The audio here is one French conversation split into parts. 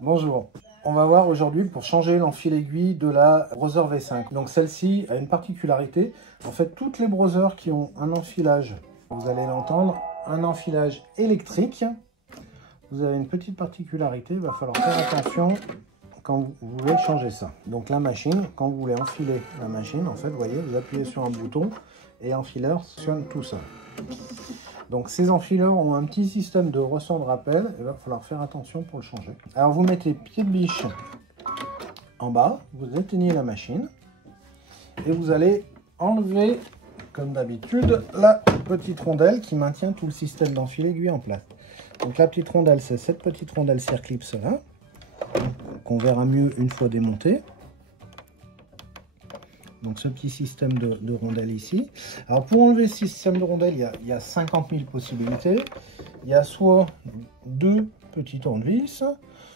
Bonjour, on va voir aujourd'hui pour changer l'enfil aiguille de la Brother V5. Donc celle-ci a une particularité, en fait toutes les Brothers qui ont un enfilage, vous allez l'entendre, un enfilage électrique, vous avez une petite particularité, il va falloir faire attention quand vous voulez changer ça. Donc la machine, quand vous voulez enfiler la machine, en fait vous voyez, vous appuyez sur un bouton et l'enfileur fonctionne tout seul. Donc ces enfileurs ont un petit système de ressort de rappel, il va falloir faire attention pour le changer. Alors vous mettez pied de biche en bas, vous éteignez la machine et vous allez enlever, comme d'habitude, la petite rondelle qui maintient tout le système d'enfil aiguille en place. Donc la petite rondelle, c'est cette petite rondelle Circlips là, qu'on verra mieux une fois démontée. Donc ce petit système de rondelles ici. Alors pour enlever ce système de rondelles, il y a 50 000 possibilités. Il y a soit deux petits tournevis,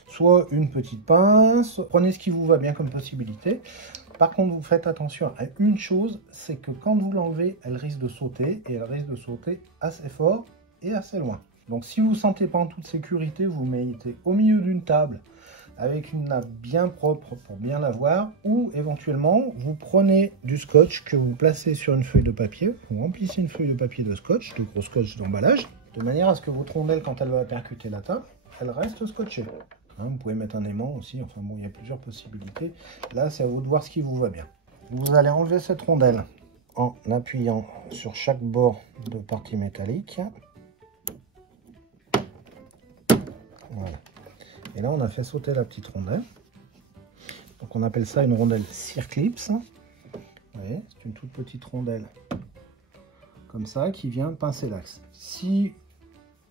soit une petite pince. Prenez ce qui vous va bien comme possibilité. Par contre, vous faites attention à une chose, c'est que quand vous l'enlevez, elle risque de sauter. Et elle risque de sauter assez fort et assez loin. Donc si vous ne vous sentez pas en toute sécurité, vous mettez au milieu d'une table avec une nappe bien propre pour bien la voir, ou éventuellement vous prenez du scotch que vous placez sur une feuille de papier, vous remplissez une feuille de papier de scotch, de gros scotch d'emballage, de manière à ce que votre rondelle, quand elle va percuter la table, elle reste scotchée. Hein, vous pouvez mettre un aimant aussi, enfin bon, il y a plusieurs possibilités. Là, c'est à vous de voir ce qui vous va bien. Vous allez enlever cette rondelle en appuyant sur chaque bord de partie métallique. Voilà. Et là, on a fait sauter la petite rondelle. Donc, on appelle ça une rondelle Circlips. Vous voyez, c'est une toute petite rondelle comme ça qui vient pincer l'axe. Si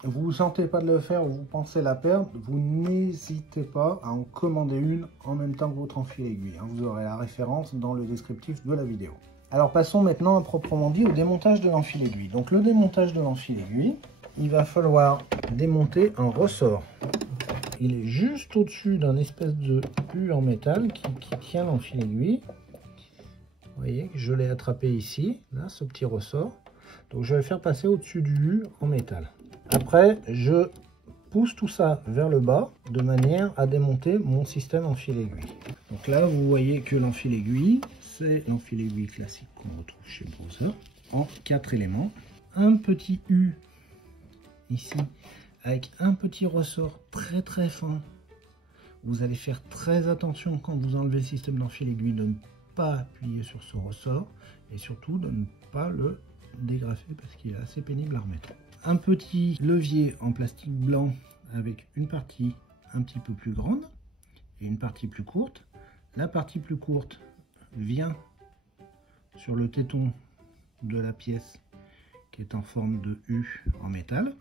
vous ne sentez pas de le faire ou vous pensez la perdre, vous n'hésitez pas à en commander une en même temps que votre enfil aiguille. Vous aurez la référence dans le descriptif de la vidéo. Alors, passons maintenant à proprement dit au démontage de l'enfil aiguille. Donc, le démontage de l'enfil aiguille, il va falloir démonter un ressort. Il est juste au-dessus d'un espèce de U en métal qui tient l'enfil aiguille. Vous voyez que je l'ai attrapé ici, là, ce petit ressort. Donc je vais le faire passer au-dessus du U en métal. Après, je pousse tout ça vers le bas de manière à démonter mon système enfil aiguille. Donc là, vous voyez que l'enfil aiguille, c'est l'enfil aiguille classique qu'on retrouve chez Brother, en 4 éléments. Un petit U ici, avec un petit ressort très très fin. Vous allez faire très attention quand vous enlevez le système d'enfil aiguille de ne pas appuyer sur ce ressort et surtout de ne pas le dégrafer parce qu'il est assez pénible à remettre. Un petit levier en plastique blanc avec une partie un petit peu plus grande et une partie plus courte. La partie plus courte vient sur le téton de la pièce qui est en forme de U en métal.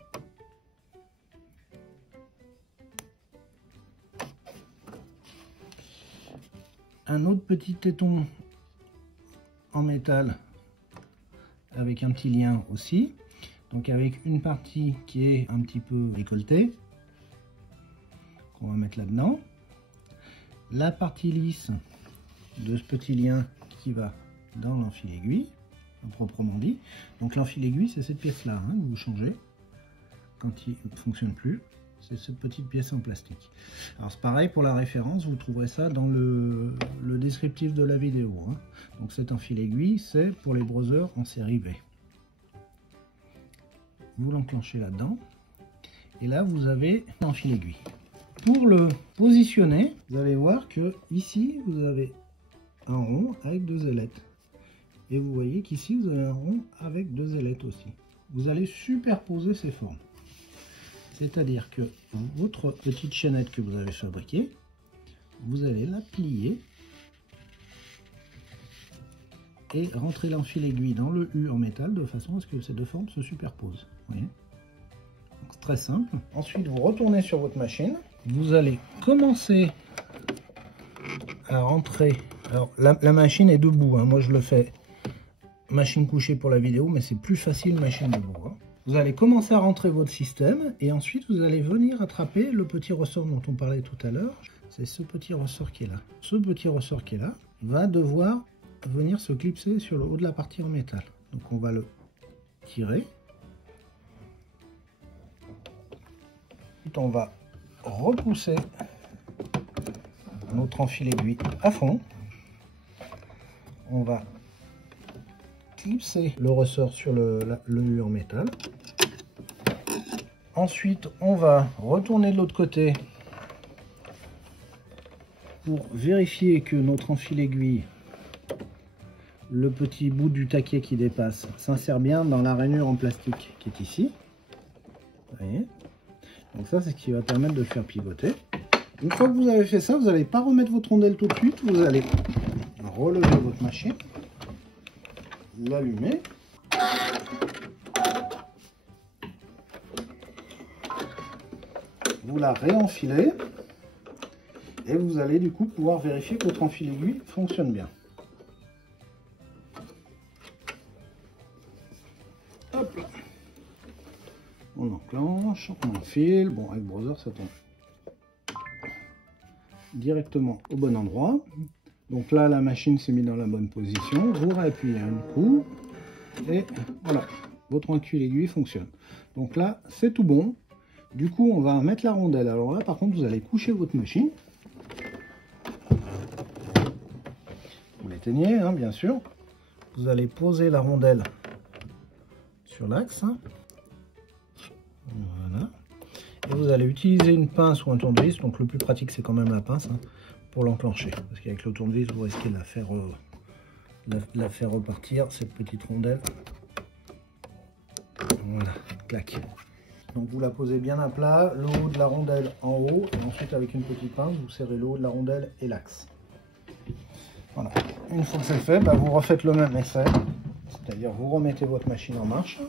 Un autre petit téton en métal avec un petit lien aussi, donc avec une partie qui est un petit peu décolletée qu'on va mettre là dedans, la partie lisse de ce petit lien qui va dans l'enfil aiguille proprement dit. Donc l'enfil aiguille, c'est cette pièce là que vous changez quand il ne fonctionne plus. C'est cette petite pièce en plastique. Alors c'est pareil pour la référence, vous trouverez ça dans le descriptif de la vidéo. Donc cet enfil aiguille, c'est pour les Brother en série V. Vous l'enclenchez là-dedans. Et là, vous avez l'enfil aiguille. Pour le positionner, vous allez voir que ici, vous avez un rond avec deux ailettes. Et vous voyez qu'ici, vous avez un rond avec deux ailettes aussi. Vous allez superposer ces formes. C'est-à-dire que votre petite chaînette que vous avez fabriquée, vous allez la plier et rentrer l'enfil aiguille dans le U en métal de façon à ce que ces deux formes se superposent. Vous voyez ? Donc, très simple. Ensuite, vous retournez sur votre machine. Vous allez commencer à rentrer. Alors, la machine est debout. Moi, je le fais machine couchée pour la vidéo, mais c'est plus facile machine debout. Vous allez commencer à rentrer votre système et ensuite vous allez venir attraper le petit ressort dont on parlait tout à l'heure. C'est ce petit ressort qui est là. Ce petit ressort qui est là va devoir venir se clipser sur le haut de la partie en métal. Donc on va le tirer. Ensuite on va repousser notre enfil aiguille à fond. On va clipser le ressort sur le U en métal. Ensuite, on va retourner de l'autre côté pour vérifier que notre enfil aiguille, le petit bout du taquet qui dépasse, s'insère bien dans la rainure en plastique qui est ici. Vous voyez ? Donc ça, c'est ce qui va permettre de le faire pivoter. Une fois que vous avez fait ça, vous n'allez pas remettre votre rondelle tout de suite. Vous allez relever votre machine, l'allumer. Vous la réenfilez. Et vous allez du coup pouvoir vérifier que votre enfil aiguille fonctionne bien. Hop là. On enclenche, on enfile. Bon, avec Brother, ça tombe directement au bon endroit. Donc là, la machine s'est mise dans la bonne position. Vous réappuyez un coup. Et voilà, votre enfil aiguille fonctionne. Donc là, c'est tout bon. Du coup, on va mettre la rondelle. Alors là, par contre, vous allez coucher votre machine. Vous l'éteignez, hein, bien sûr. Vous allez poser la rondelle sur l'axe. Voilà. Et vous allez utiliser une pince ou un tournevis. Donc le plus pratique, c'est quand même la pince, hein, pour l'enclencher. Parce qu'avec le tournevis, vous risquez de la faire repartir, cette petite rondelle. Voilà, clac. Donc vous la posez bien à plat, le haut de la rondelle en haut, et ensuite avec une petite pince, vous serrez le haut de la rondelle et l'axe. Voilà. Une fois que c'est fait, bah, vous refaites le même essai, c'est-à-dire vous remettez votre machine en marche.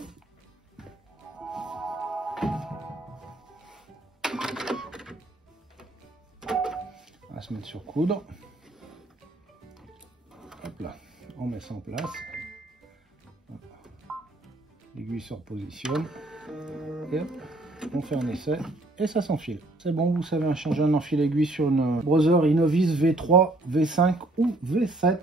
On va se mettre sur coudre. Hop là, on met ça en place. L'aiguille se repositionne. Et hop, on fait un essai et ça s'enfile. C'est bon, vous savez changer un enfil aiguille sur une Brother Innovis V3, V5 ou V7.